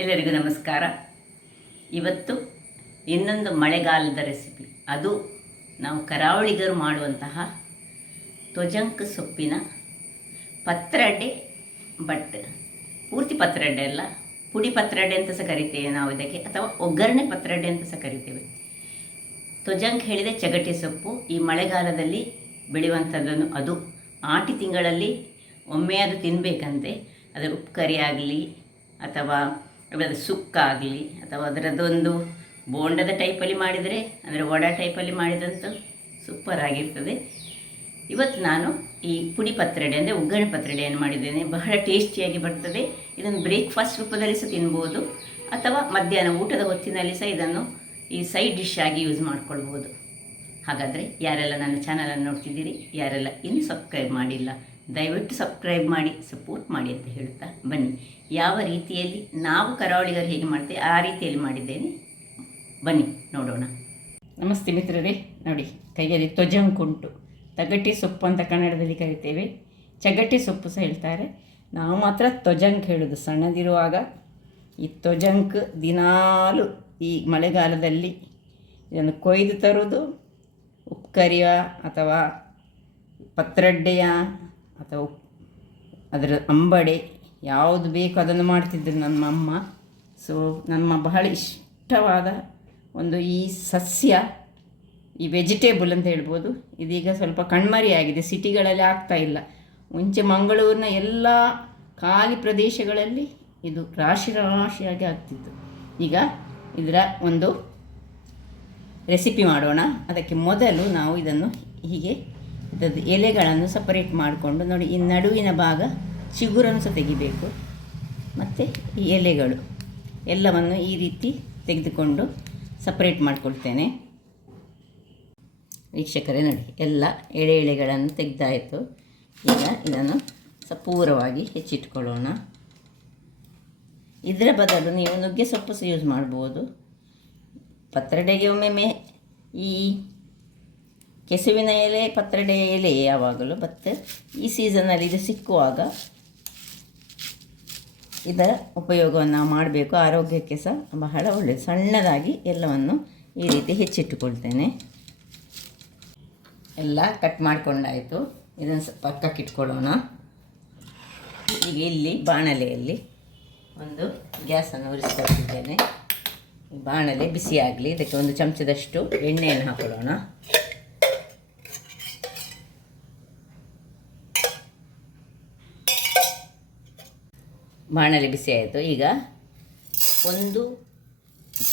ಎಲ್ಲರಿಗೂ ನಮಸ್ಕಾರ. ಇವತ್ತು ಇನ್ನೊಂದು ಮಳೆಗಾಲದ ರೆಸಿಪಿ, ಅದು ನಾವು ಕರಾವಳಿಗರು ಮಾಡುವಂತಹ ತೊಜಂಕ್ ಸೊಪ್ಪಿನ ಪತ್ರೊಡೆ. ಬಟ್ ಪೂರ್ತಿ ಪತ್ರೊಡೆ ಅಲ್ಲ, ಪುಡಿ ಪತ್ರೊಡೆ ಅಂತ ಸಹ ಕರಿತೇವೆ ನಾವು ಇದಕ್ಕೆ, ಅಥವಾ ಒಗ್ಗರಣೆ ಪತ್ರೊಡೆ ಅಂತ ಸಹ ಕರಿತೇವೆ. ತೊಜಂಕ್ ಹೇಳಿದರೆ ಚಗಟೆ ಸೊಪ್ಪು. ಈ ಮಳೆಗಾಲದಲ್ಲಿ ಬೆಳೆಯುವಂಥದ್ದನ್ನು, ಅದು ಆಟಿ ತಿಂಗಳಲ್ಲಿ ಒಮ್ಮೆ ಅದು ತಿನ್ನಬೇಕಂತೆ. ಅದರ ಉಪ್ಪು ಕರಿ ಆಗಲಿ ಅಥವಾ ಅದರ ಸುಕ್ಕಾಗಲಿ ಅಥವಾ ಅದರದ್ದೊಂದು ಬೋಂಡದ ಟೈಪಲ್ಲಿ ಮಾಡಿದರೆ, ಅಂದರೆ ವಡ ಟೈಪಲ್ಲಿ ಮಾಡಿದಂಥ ಸೂಪರ್ ಆಗಿರ್ತದೆ. ಇವತ್ತು ನಾನು ಈ ಪುಡಿ ಪತ್ರೊಡೆ ಅಂದರೆ ಒಗ್ಗರಣೆ ಪತ್ರೊಡೆಯನ್ನು ಮಾಡಿದ್ದೇನೆ. ಬಹಳ ಟೇಸ್ಟಿಯಾಗಿ ಬರ್ತದೆ. ಇದನ್ನು ಬ್ರೇಕ್ಫಾಸ್ಟ್ ರೂಪದಲ್ಲಿ ಸಹ ತಿನ್ಬೋದು, ಅಥವಾ ಮಧ್ಯಾಹ್ನ ಊಟದ ಹೊತ್ತಿನಲ್ಲಿ ಸಹ ಇದನ್ನು ಈ ಸೈಡ್ ಡಿಶ್ ಆಗಿ ಯೂಸ್ ಮಾಡ್ಕೊಳ್ಬೋದು. ಹಾಗಾದರೆ ಯಾರೆಲ್ಲ ನನ್ನ ಚಾನಲನ್ನು ನೋಡ್ತಿದ್ದೀರಿ, ಯಾರೆಲ್ಲ ಇನ್ನೂ ಸಬ್ಸ್ಕ್ರೈಬ್ ಮಾಡಿಲ್ಲ, ದಯವಿಟ್ಟು ಸಬ್ಸ್ಕ್ರೈಬ್ ಮಾಡಿ ಸಪೋರ್ಟ್ ಮಾಡಿ ಅಂತ ಹೇಳುತ್ತಾ ಬನ್ನಿ. ಯಾವ ರೀತಿಯಲ್ಲಿ ನಾವು ಕರಾವಳಿಗರು ಹೇಗೆ ಮಾಡ್ತೇವೆ ಆ ರೀತಿಯಲ್ಲಿ ಮಾಡಿದ್ದೇನೆ, ಬನ್ನಿ ನೋಡೋಣ. ನಮಸ್ತೆ ಮಿತ್ರರೇ. ನೋಡಿ, ಕೈಯಲ್ಲಿ ತೊಜಂಕ್ ಉಂಟು. ತಗಟೆ ಸೊಪ್ಪು ಅಂತ ಕನ್ನಡದಲ್ಲಿ ಕರಿತೇವೆ, ಚಗಟೆ ಸೊಪ್ಪು ಸಹ ಹೇಳ್ತಾರೆ. ನಾವು ಮಾತ್ರ ತೊಜಂಕ್ ಹೇಳೋದು. ಸಣ್ಣದಿರುವಾಗ ಈ ತೊಜಂಕ್ ದಿನಾಲು ಈ ಮಳೆಗಾಲದಲ್ಲಿ ಇದನ್ನು ಕೊಯ್ದು ತರುವುದು, ಉಪ್ಪು ಕರಿಯ ಅಥವಾ ಪತ್ರೊಡೆಯ ಅಥವಾ ಅದರ ಅಂಬಡೆ ಯಾವುದು ಬೇಕು ಅದನ್ನು ಮಾಡ್ತಿದ್ದರು ನಮ್ಮ ಅಮ್ಮ. ಸೊ ನಮ್ಮ ಬಹಳ ಇಷ್ಟವಾದ ಒಂದು ಈ ಸಸ್ಯ, ಈ ವೆಜಿಟೇಬಲ್ ಅಂತ ಹೇಳ್ಬೋದು. ಇದೀಗ ಸ್ವಲ್ಪ ಕಣ್ಮರೆಯಾಗಿದೆ, ಸಿಟಿಗಳಲ್ಲಿ ಆಗ್ತಾ ಇಲ್ಲ. ಮುಂಚೆ ಮಂಗಳೂರಿನ ಎಲ್ಲ ಖಾಲಿ ಪ್ರದೇಶಗಳಲ್ಲಿ ಇದು ರಾಶಿ ರಾಶಿಯಾಗಿ ಆಗ್ತಿತ್ತು. ಈಗ ಇದರ ಒಂದು ರೆಸಿಪಿ ಮಾಡೋಣ. ಅದಕ್ಕೆ ಮೊದಲು ನಾವು ಇದನ್ನು ಹೀಗೆ ಇದರದ್ದು ಎಲೆಗಳನ್ನು ಸಪರೇಟ್ ಮಾಡಿಕೊಂಡು, ನೋಡಿ ಈ ನಡುವಿನ ಭಾಗ ಚಿಗುರನ್ನು ಸಹ ತೆಗಿಬೇಕು, ಮತ್ತು ಈ ಎಲೆಗಳು ಎಲ್ಲವನ್ನು ಈ ರೀತಿ ತೆಗೆದುಕೊಂಡು ಸಪರೇಟ್ ಮಾಡಿಕೊಳ್ತೇನೆ. ವೀಕ್ಷಕರೇ ನೋಡಿ, ಎಲ್ಲ ಎಳೆಗಳನ್ನು ತೆಗೆದಾಯಿತು. ಈಗ ಇದನ್ನು ಪೂರವಾಗಿ ಹೆಚ್ಚಿಟ್ಕೊಳ್ಳೋಣ. ಇದರ ಬದಲು ನೀವು ನುಗ್ಗೆ ಸೊಪ್ಪು ಸಹ ಯೂಸ್ ಮಾಡ್ಬೋದು. ಪತ್ರೊಡೆಗೆ ಒಮ್ಮೊಮ್ಮೆ ಈ ಕೆಸುವಿನ ಎಲೆ, ಪತ್ರೊಡೆ ಎಲೆ ಯಾವಾಗಲೂ, ಮತ್ತು ಈ ಸೀಸನ್ನಲ್ಲಿ ಇದು ಸಿಕ್ಕುವಾಗ ಇದರ ಉಪಯೋಗವನ್ನು ನಾವು ಮಾಡಬೇಕು. ಆರೋಗ್ಯಕ್ಕೆ ಸಹ ಬಹಳ ಒಳ್ಳೆಯದು. ಸಣ್ಣದಾಗಿ ಎಲ್ಲವನ್ನು ಈ ರೀತಿ ಹೆಚ್ಚಿಟ್ಟುಕೊಳ್ತೇನೆ. ಎಲ್ಲ ಕಟ್ ಮಾಡಿಕೊಂಡಾಯಿತು. ಇದನ್ನು ಪಕ್ಕಕ್ಕೆ ಇಟ್ಕೊಳ್ಳೋಣ. ಈಗ ಇಲ್ಲಿ ಬಾಣಲೆಯಲ್ಲಿ ಒಂದು ಗ್ಯಾಸನ್ನು ಉರಿಸ್ಕೊಳ್ತಿದ್ದೇನೆ. ಬಾಣಲೆ ಬಿಸಿಯಾಗಲಿ. ಇದಕ್ಕೆ ಒಂದು ಚಮಚದಷ್ಟು ಎಣ್ಣೆಯನ್ನು ಹಾಕೊಳ್ಳೋಣ. ಬಾಣಲೆ ಬಿಸಿ ಆಯಿತು. ಈಗ ಒಂದು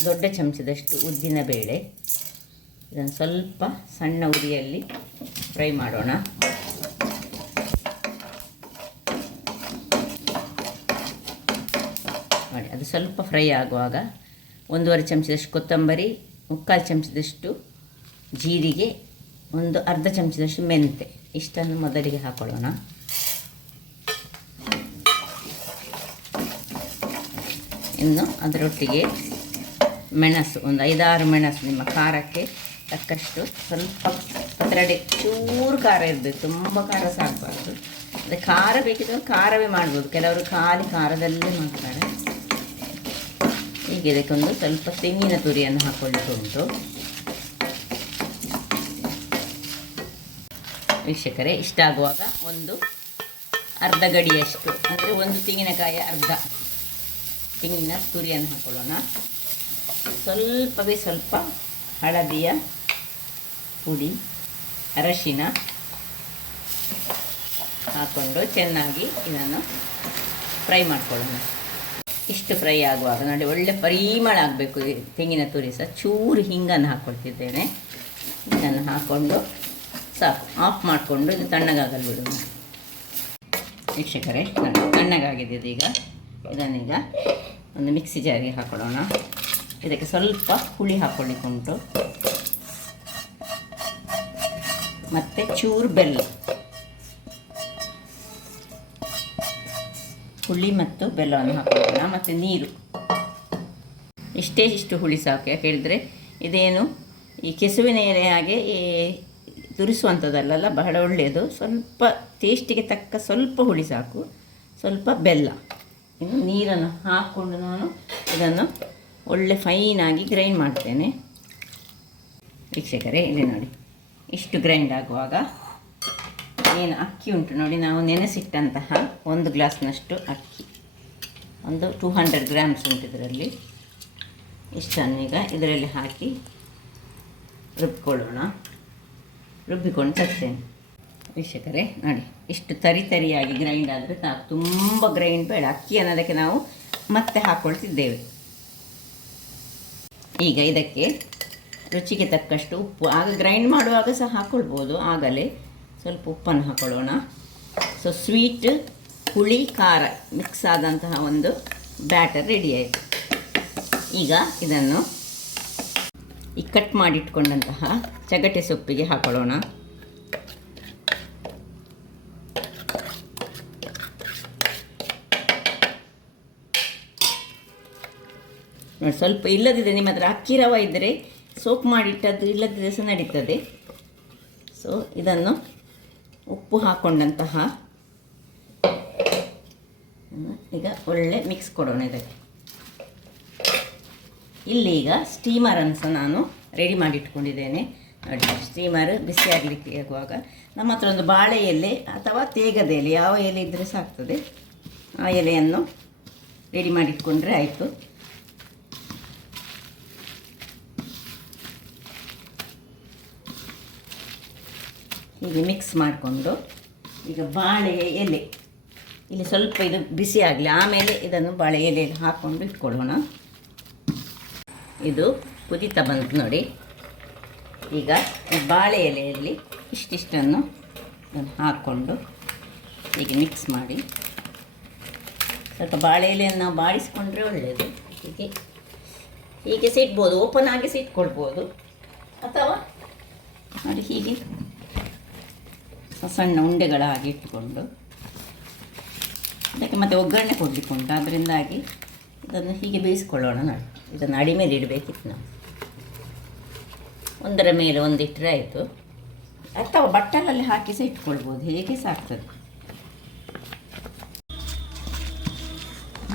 ದೊಡ್ಡ ಚಮಚದಷ್ಟು ಉದ್ದಿನ ಬೇಳೆ, ಇದನ್ನು ಸ್ವಲ್ಪ ಸಣ್ಣ ಉರಿಯಲ್ಲಿ ಫ್ರೈ ಮಾಡೋಣ. ನೋಡಿ, ಅದು ಸ್ವಲ್ಪ ಫ್ರೈ ಆಗುವಾಗ 1/2 ಚಮಚದಷ್ಟು ಕೊತ್ತಂಬರಿ, 3/4 ಚಮಚದಷ್ಟು ಜೀರಿಗೆ, ಒಂದು ಅರ್ಧ ಚಮಚದಷ್ಟು ಮೆಂತೆ, ಇಷ್ಟನ್ನು ಮೊದಲಿಗೆ ಹಾಕೊಳ್ಳೋಣ. ಇನ್ನು ಅದರೊಟ್ಟಿಗೆ ಮೆಣಸು, ಒಂದು 5-6 ಮೆಣಸು, ನಿಮ್ಮ ಖಾರಕ್ಕೆ ತಕ್ಕಷ್ಟು. ಸ್ವಲ್ಪ ಪತ್ರೊಡೆ ಚೂರು ಖಾರ ಇರಬೇಕು, ತುಂಬ ಖಾರ ಸಾಕಬಾರ್ದು. ಅದೇ ಖಾರ ಬೇಕಿದ್ರೆ ಖಾರವೇ ಮಾಡ್ಬೋದು, ಕೆಲವರು ಖಾಲಿ ಖಾರದಲ್ಲೇ ಮಾಡ್ತಾರೆ. ಹೀಗೆ ಇದಕ್ಕೊಂದು ಸ್ವಲ್ಪ ತೆಂಗಿನ ತುರಿಯನ್ನು ಹಾಕ್ಕೊಳ್ಳಿಕ್ಕೆ ಉಂಟು. ವೀಕ್ಷಕರೇ, ಇಷ್ಟಾಗುವಾಗ ಒಂದು ಅರ್ಧ ಗಡಿಯಷ್ಟು, ಅಂದರೆ ಒಂದು ತೆಂಗಿನಕಾಯಿ ಅರ್ಧ ತೆಂಗಿನ ತುರಿಯನ್ನು ಹಾಕೊಳ್ಳೋಣ. ಸ್ವಲ್ಪ ಹಳದಿಯ ಪುಡಿ, ಅರಶಿನ ಹಾಕ್ಕೊಂಡು ಚೆನ್ನಾಗಿ ಇದನ್ನು ಫ್ರೈ ಮಾಡ್ಕೊಳ್ಳೋಣ. ಇಷ್ಟು ಫ್ರೈ ಆಗುವಾಗ ನೋಡಿ, ಒಳ್ಳೆ ಪರಿಮಳ ಆಗಬೇಕು. ತೆಂಗಿನ ತುರಿ ಸಹ ಚೂರು ಹಿಂಗನ್ನು ಹಾಕ್ಕೊಳ್ತಿದ್ದೇನೆ. ಇದನ್ನು ಹಾಕ್ಕೊಂಡು ಸಾಕು, ಆಫ್ ಮಾಡಿಕೊಂಡು ಇದು ತಣ್ಣಗಾಗಲು ಬಿಡೋಣ. ವೀಕ್ಷಕರೇ, ತಣ್ಣಗಾಗಿದೆ ಈಗ. ಇದನ್ನೀಗ ಒಂದು ಮಿಕ್ಸಿ ಜಾರಿಗೆ ಹಾಕೊಳ್ಳೋಣ. ಇದಕ್ಕೆ ಸ್ವಲ್ಪ ಹುಳಿ ಹಾಕ್ಕೊಳ್ಳಿಕ್ಕುಂಟು, ಮತ್ತು ಚೂರು ಬೆಲ್ಲ. ಹುಳಿ ಮತ್ತು ಬೆಲ್ಲವನ್ನು ಹಾಕೊಳ್ಳೋಣ, ಮತ್ತು ನೀರು ಇಷ್ಟು ಹುಳಿ ಸಾಕು. ಯಾಕೆ ಹೇಳಿದರೆ ಇದೇನು ಈ ಕೆಸುವಿನ ಎಲೆ ಹಾಗೆ ತುರಿಸುವಂಥದ್ದಲ್ಲ, ಬಹಳ ಒಳ್ಳೆಯದು. ಸ್ವಲ್ಪ ಟೇಸ್ಟಿಗೆ ತಕ್ಕ ಸ್ವಲ್ಪ ಹುಳಿ ಸಾಕು, ಸ್ವಲ್ಪ ಬೆಲ್ಲ. ಇನ್ನು ನೀರನ್ನು ಹಾಕ್ಕೊಂಡು ನಾನು ಇದನ್ನು ಒಳ್ಳೆ ಫೈನಾಗಿ ಗ್ರೈಂಡ್ ಮಾಡ್ತೇನೆ. ವೀಕ್ಷಕರೇ, ಇಲ್ಲಿ ನೋಡಿ, ಇಷ್ಟು ಗ್ರೈಂಡ್ ಆಗುವಾಗ ಏನು ಅಕ್ಕಿ ಉಂಟು ನೋಡಿ, ನಾವು ನೆನೆಸಿಟ್ಟಂತಹ 1 ಗ್ಲಾಸ್ನಷ್ಟು ಅಕ್ಕಿ, ಒಂದು 200 ಗ್ರಾಮ್ಸ್ ಉಂಟು ಇದರಲ್ಲಿ. ಇಷ್ಟನ್ನು ಈಗ ಇದರಲ್ಲಿ ಹಾಕಿ ರುಬ್ಬಿಕೊಂಡು ತರ್ತೇನೆ. ವೀಕ್ಷಕರೇ ನೋಡಿ, ಇಷ್ಟು ತರಿಯಾಗಿ ಗ್ರೈಂಡ್ ಆದರೆ ಸಾಕು, ತುಂಬ ಗ್ರೈಂಡ್ ಬೇಡ. ಅಕ್ಕಿ ಅನ್ನೋದಕ್ಕೆ ನಾವು ಮತ್ತೆ ಹಾಕ್ಕೊಳ್ತಿದ್ದೇವೆ. ಈಗ ಇದಕ್ಕೆ ರುಚಿಗೆ ತಕ್ಕಷ್ಟು ಉಪ್ಪು, ಆಗ ಗ್ರೈಂಡ್ ಮಾಡುವಾಗ ಸಹ ಹಾಕ್ಕೊಳ್ಬೋದು, ಆಗಲೇ ಸ್ವಲ್ಪ ಉಪ್ಪನ್ನು ಹಾಕ್ಕೊಳ್ಳೋಣ. ಸೊ ಸ್ವೀಟ್, ಹುಳಿ, ಖಾರ ಮಿಕ್ಸ್ ಆದಂತಹ ಒಂದು ಬ್ಯಾಟರ್ ರೆಡಿ ಆಯಿತು. ಈಗ ಇದನ್ನು ಈ ಕಟ್ ಮಾಡಿಟ್ಕೊಂಡಂತಹ ಚಗಟೆ ಸೊಪ್ಪಿಗೆ ಹಾಕೊಳ್ಳೋಣ. ನೋಡಿ, ಸ್ವಲ್ಪ ಇಲ್ಲದಿದ್ದರೆ ನಿಮ್ಮ ಹತ್ರ ಅಕ್ಕಿ ರವೆ ಇದ್ದರೆ ಸೋಪ್ ಮಾಡಿಟ್ಟದ್ದು ಇಲ್ಲದಿದ್ದರೆ ಸಹ ನಡೀತದೆ. ಸೊ ಇದನ್ನು ಉಪ್ಪು ಹಾಕ್ಕೊಂಡಂತಹ ಈಗ ಒಳ್ಳೆ ಮಿಕ್ಸ್ ಕೊಡೋಣ ಇದಕ್ಕೆ. ಇಲ್ಲಿ ಈಗ ಸ್ಟೀಮರನ್ನು ಸಹ ನಾನು ರೆಡಿ ಮಾಡಿಟ್ಕೊಂಡಿದ್ದೇನೆ. ನೋಡಿ, ಸ್ಟೀಮರ್ ಬಿಸಿ ಆಗಲಿಕ್ಕೆ ಆಗುವಾಗ ನಮ್ಮ ಹತ್ರ ಒಂದು ಬಾಳೆ ಎಲೆ ಅಥವಾ ತೇಗದ ಎಲೆ, ಯಾವ ಎಲೆ ಇದ್ದರೆ ಸಾಕ್ತದೆ, ಆ ಎಲೆಯನ್ನು ರೆಡಿ ಮಾಡಿಟ್ಕೊಂಡ್ರೆ ಆಯಿತು. ಹೀಗೆ ಮಿಕ್ಸ್ ಮಾಡಿಕೊಂಡು ಈಗ ಬಾಳೆ ಎಲೆ ಇಲ್ಲಿ ಸ್ವಲ್ಪ ಇದು ಬಿಸಿ ಆಗಲಿ, ಆಮೇಲೆ ಇದನ್ನು ಬಾಳೆ ಎಲೆಯಲ್ಲಿ ಹಾಕ್ಕೊಂಡು ಇಟ್ಕೊಳ್ಳೋಣ. ಇದು ಕುದೀತಾ ಬಂತು ನೋಡಿ. ಈಗ ಈ ಬಾಳೆ ಎಲೆಯಲ್ಲಿ ಇಷ್ಟಿಷ್ಟನ್ನು ಹಾಕ್ಕೊಂಡು ಹೀಗೆ ಮಿಕ್ಸ್ ಮಾಡಿ, ಸ್ವಲ್ಪ ಬಾಳೆ ಎಲೆಯನ್ನು ನಾವು ಬಾಡಿಸ್ಕೊಂಡ್ರೆ ಒಳ್ಳೆಯದು. ಹೀಗೆ ಸಿಡ್ಬೋದು, ಓಪನ್ ಆಗಿ ಸಿಟ್ಕೊಳ್ಬೋದು, ಅಥವಾ ನೋಡಿ ಹೀಗೆ ಸಣ್ಣ ಉಂಡೆಗಳಾಗಿ ಇಟ್ಟುಕೊಂಡು ಅದಕ್ಕೆ ಮತ್ತೆ ಒಗ್ಗರಣೆ ಕೊಡಲಿಕ್ಕೆ ಉಂಟು. ಅದರಿಂದಾಗಿ ಇದನ್ನು ಹೀಗೆ ಬೇಯಿಸ್ಕೊಳ್ಳೋಣ. ನೋಡಿ, ಇದನ್ನು ಅಡಿ ಮೇಲೆ ಇಡಬೇಕಿತ್ತು ನಾವು, ಒಂದರ ಮೇಲೆ ಒಂದಿಟ್ಟರೆ ಆಯಿತು, ಅಥವಾ ಬಟ್ಟಲಲ್ಲಿ ಹಾಕಿ ಸಹ ಇಟ್ಕೊಳ್ಬೋದು, ಹೇಗೆ ಸಾಕ್ತದೆ.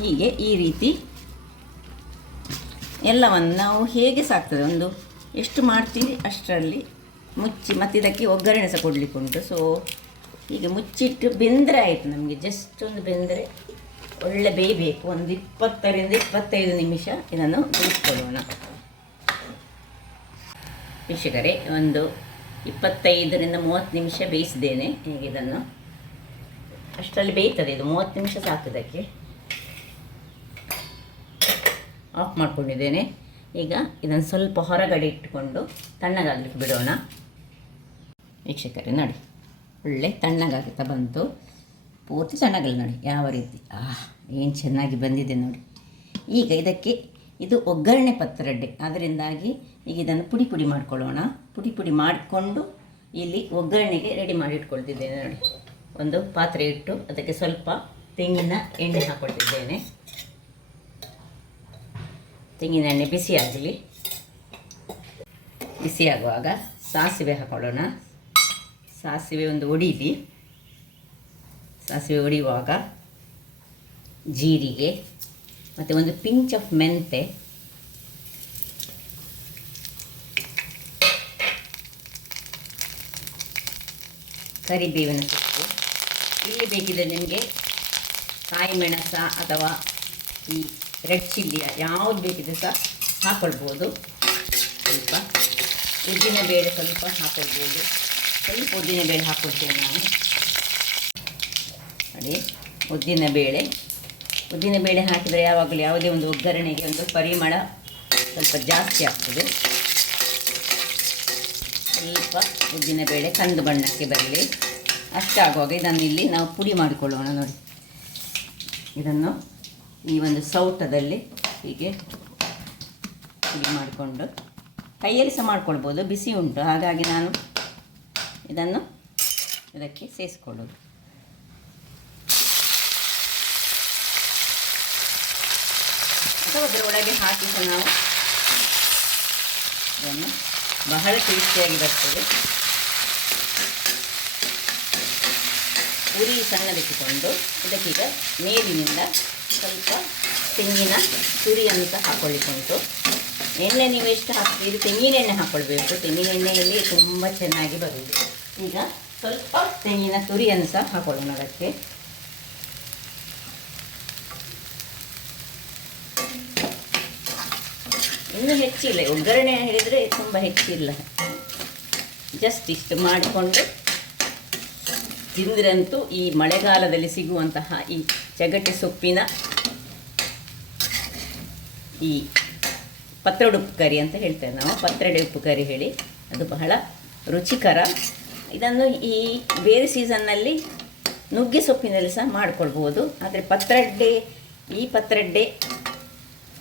ಹೀಗೆ ಈ ರೀತಿ ಎಲ್ಲವನ್ನು ನಾವು ಹೇಗೆ ಸಾಕ್ತದೆ, ಒಂದು ಎಷ್ಟು ಮಾಡ್ತೀವಿ ಅಷ್ಟರಲ್ಲಿ ಮುಚ್ಚಿ, ಮತ್ತು ಇದಕ್ಕೆ ಒಗ್ಗರಣೆ ಸಹ ಕೊಡಲಿಕ್ಕೆ ಉಂಟು. ಸೊ ಹೀಗೆ ಮುಚ್ಚಿಟ್ಟು ಬೆಂದರೆ ಆಯಿತು. ನಮಗೆ ಜಸ್ಟ್ ಒಂದು ಬೆಂದರೆ ಒಳ್ಳೆ ಬೇಯಬೇಕು. ಒಂದು 20ರಿಂದ 25 ನಿಮಿಷ ಇದನ್ನು ಬೇಯಿಸ್ಕೊಳ್ಳೋಣ. ವೀಕ್ಷಕರೇ, ಒಂದು 25ರಿಂದ 30 ನಿಮಿಷ ಬೇಯಿಸಿದ್ದೇನೆ. ಹೀಗೆ ಇದನ್ನು ಅಷ್ಟರಲ್ಲಿ ಬೇಯ್ತದೆ. ಇದು 30 ನಿಮಿಷ ಸಾಕೋದಕ್ಕೆ. ಆಫ್ ಮಾಡ್ಕೊಂಡಿದ್ದೇನೆ. ಈಗ ಇದನ್ನು ಸ್ವಲ್ಪ ಹೊರಗಡೆ ಇಟ್ಟುಕೊಂಡು ತಣ್ಣಗಾಗಲಿಕ್ಕೆ ಬಿಡೋಣ. ವೀಕ್ಷಕರೇ ನೋಡಿ, ಒಳ್ಳೆ ತಣ್ಣಗಾಗುತ್ತಾ ಬಂತು. ಪೂರ್ತಿ ತಣ್ಣಗಲ್ಲ ನೋಡಿ ಯಾವ ರೀತಿ, ಏನು ಚೆನ್ನಾಗಿ ಬಂದಿದೆ ನೋಡಿ. ಈಗ ಇದಕ್ಕೆ ಇದು ಒಗ್ಗರಣೆ ಪತ್ರೊಡೆ, ಅದರಿಂದಾಗಿ ಈಗ ಇದನ್ನು ಪುಡಿ ಮಾಡ್ಕೊಳ್ಳೋಣ. ಪುಡಿ ಮಾಡಿಕೊಂಡು ಇಲ್ಲಿ ಒಗ್ಗರಣೆಗೆ ರೆಡಿ ಮಾಡಿ ಇಟ್ಕೊಳ್ತಿದ್ದೇನೆ ನೋಡಿ. ಒಂದು ಪಾತ್ರೆ ಇಟ್ಟು ಅದಕ್ಕೆ ಸ್ವಲ್ಪ ತೆಂಗಿನ ಎಣ್ಣೆ ಹಾಕ್ಕೊಳ್ತಿದ್ದೇನೆ. ತೆಂಗಿನ ಎಣ್ಣೆ ಬಿಸಿ ಆಗಲಿ. ಬಿಸಿ ಆಗುವಾಗ ಸಾಸಿವೆ ಹಾಕೊಳ್ಳೋಣ. ಸಾಸಿವೆ ಒಂದು ಒಡೀಲಿ. ಸಾಸಿವೆ ಒಡೆಯುವಾಗ ಜೀರಿಗೆ ಮತ್ತು ಒಂದು ಪಿಂಚ್ ಆಫ್ ಮೆಂತೆ, ಕರಿಬೇವಿನ ಸೊಪ್ಪು. ಇಲ್ಲಿ ಬೇಕಿದ್ರೆ ನಿಮಗೆ ಕಾಯಿ ಮೆಣಸ ಅಥವಾ ಈ ರೆಡ್ ಚಿಲ್ಲಿಯ ಯಾವುದು ಬೇಕಿದ್ರೆ ಸಹ ಹಾಕ್ಕೊಳ್ಬೋದು. ಸ್ವಲ್ಪ ಉದ್ದಿನ ಬೇಳೆ ಸ್ವಲ್ಪ ಹಾಕ್ಕೊಳ್ಬೋದು. ಸ್ವಲ್ಪ ಉದ್ದಿನ ಬೇಳೆ ಹಾಕ್ಕೊಳ್ತೇವೆ ನಾವು. ನೋಡಿ, ಉದ್ದಿನ ಬೇಳೆ ಹಾಕಿದರೆ ಯಾವಾಗಲೂ ಯಾವುದೇ ಒಂದು ಒಗ್ಗರಣೆಗೆ ಒಂದು ಪರಿಮಳ ಸ್ವಲ್ಪ ಜಾಸ್ತಿ ಆಗ್ತದೆ. ಸ್ವಲ್ಪ ಉದ್ದಿನ ಬೇಳೆ ಕಂದು ಬಣ್ಣಕ್ಕೆ ಬರಲಿ. ಅಷ್ಟಾಗುವಾಗ ಇದನ್ನು ಇಲ್ಲಿ ನಾವು ಪುಡಿ ಮಾಡಿಕೊಳ್ಳೋಣ. ನೋಡಿ, ಇದನ್ನು ಈ ಒಂದು ಸೌಟದಲ್ಲಿ ಹೀಗೆ ಪುಡಿ ಮಾಡಿಕೊಂಡು, ಕೈಯಲ್ಲಿ ಸಹ ಮಾಡ್ಕೊಳ್ಬೋದು, ಬಿಸಿ ಉಂಟು ಹಾಗಾಗಿ ನಾನು ಇದನ್ನು ಇದಕ್ಕೆ ಸೇರಿಸ್ಕೊಳ್ಳೋದು. ಅಥವಾ ಅದರ ಒಳಗೆ ಹಾಕಿ ಸಹ ನಾವು ಇದನ್ನು ಬಹಳ ಟೇಸ್ಟಿಯಾಗಿ ಬರ್ತದೆ. ಉರಿ ಸಣ್ಣದಿಟ್ಟುಕೊಂಡು ಇದಕ್ಕೀಗ ಮೇಲಿನಿಂದ ಸ್ವಲ್ಪ ತೆಂಗಿನ ತುರಿಯನ್ನು ಸಹ ಹಾಕೊಳ್ಳಿಕ್ಕುಂಟು. ಎಣ್ಣೆ ನೀವು ಎಷ್ಟು ಹಾಕ್ತೀರಿ, ತೆಂಗಿನೆಣ್ಣೆ ಹಾಕ್ಕೊಳ್ಬೇಕು. ತೆಂಗಿನ ಎಣ್ಣೆಯಲ್ಲಿ ತುಂಬ ಚೆನ್ನಾಗಿ ಬರುವುದು. ಈಗ ಸ್ವಲ್ಪ ತೆಂಗಿನ ತುರಿಯನ್ನು ಸಹ ಹಾಕೊಳ್ಳೋಣ ಅದಕ್ಕೆ. ಇನ್ನೂ ಹೆಚ್ಚಿಲ್ಲ, ಒಗ್ಗರಣೆ ಹೇಳಿದರೆ ತುಂಬ ಹೆಚ್ಚಿಲ್ಲ, ಜಸ್ಟ್ ಇಷ್ಟು ಮಾಡಿಕೊಂಡು ತಿಂದ್ರಂತೂ ಈ ಮಳೆಗಾಲದಲ್ಲಿ ಸಿಗುವಂತಹ ಈ ಚಗಟೆ ಸೊಪ್ಪಿನ ಈ ಪತ್ರೊಡೆ ಉಪ್ಪು ಕರಿ ಅಂತ ಹೇಳ್ತೇವೆ ನಾವು, ಪತ್ರೊಡೆ ಉಪ್ಪು ಕರಿ ಹೇಳಿ, ಅದು ಬಹಳ ರುಚಿಕರ. ಇದನ್ನು ಈ ಬೇರೆ ಸೀಸನ್ನಲ್ಲಿ ನುಗ್ಗೆ ಸೊಪ್ಪಿನಲ್ಲಿ ಸಹ ಮಾಡ್ಕೊಳ್ಬೋದು. ಆದರೆ ಈ ಪತ್ರೊಡೆ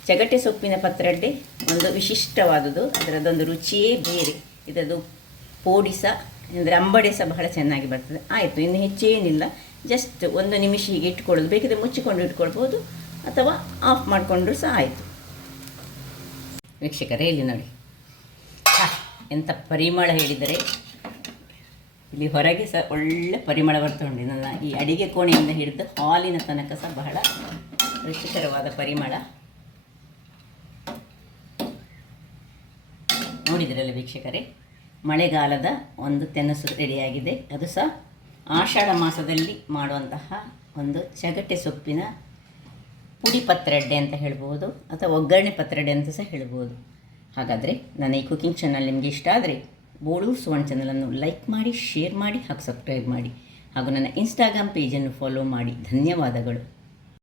ಚಗಟೆ ಸೊಪ್ಪಿನ ಪತ್ರೊಡೆ ಒಂದು ವಿಶಿಷ್ಟವಾದುದು, ಅದರದ್ದೊಂದು ರುಚಿಯೇ ಬೇರೆ. ಇದದು ಪೋಡಿ ಸಹ ಅಂದರೆ ಅಂಬಡೆ ಸಹ ಬಹಳ ಚೆನ್ನಾಗಿ ಬರ್ತದೆ. ಆಯಿತು, ಇನ್ನು ಹೆಚ್ಚೇನಿಲ್ಲ, ಜಸ್ಟ್ 1 ನಿಮಿಷ ಹೀಗೆ ಇಟ್ಕೊಳ್ಳೋದು. ಬೇಕಿದ್ರೆ ಮುಚ್ಚಿಕೊಂಡು ಇಟ್ಕೊಳ್ಬೋದು ಅಥವಾ ಆಫ್ ಮಾಡಿಕೊಂಡ್ರೂ ಸಹ ಆಯಿತು. ವೀಕ್ಷಕರೇ ಇಲ್ಲಿ ನೋಡಿ, ಎಂಥ ಪರಿಮಳ ಹೇಳಿದರೆ, ಇಲ್ಲಿ ಹೊರಗೆ ಸಹ ಒಳ್ಳೆ ಪರಿಮಳ ಬರ್ತಾ ಉಂಟು. ನನ್ನ ಈ ಅಡಿಗೆ ಕೋಣೆಯಿಂದ ಹಿಡಿದು ಹಾಲಿನ ತನಕ ಸಹ ಬಹಳ ರುಚಿಕರವಾದ ಪರಿಮಳ. ನೋಡಿದ್ರಲ್ಲ ವೀಕ್ಷಕರೇ, ಮಳೆಗಾಲದ ಒಂದು ತೆನಸು ರೆಡಿಯಾಗಿದೆ. ಅದು ಸಹ ಆಷಾಢ ಮಾಸದಲ್ಲಿ ಮಾಡುವಂತಹ ಒಂದು ಚಗಟೆ ಸೊಪ್ಪಿನ ಪುಡಿ ಪತ್ರೊಡೆ ಅಂತ ಹೇಳ್ಬೋದು, ಅಥವಾ ಒಗ್ಗರಣೆ ಪತ್ರೊಡೆ ಅಂತ ಸಹ ಹೇಳ್ಬೋದು. ಹಾಗಾದರೆ ನನ್ನ ಈ ಕುಕಿಂಗ್ ಚಾನಲ್ ನಿಮಗೆ ಇಷ್ಟ ಆದರೆ ಬೋಳೂರು ಸುವರ್ಣ ಚಾನಲನ್ನು ಲೈಕ್ ಮಾಡಿ, ಶೇರ್ ಮಾಡಿ ಹಾಗೂ ಸಬ್ಸ್ಕ್ರೈಬ್ ಮಾಡಿ, ಹಾಗೂ ನನ್ನ ಇನ್ಸ್ಟಾಗ್ರಾಮ್ ಪೇಜನ್ನು ಫಾಲೋ ಮಾಡಿ. ಧನ್ಯವಾದಗಳು.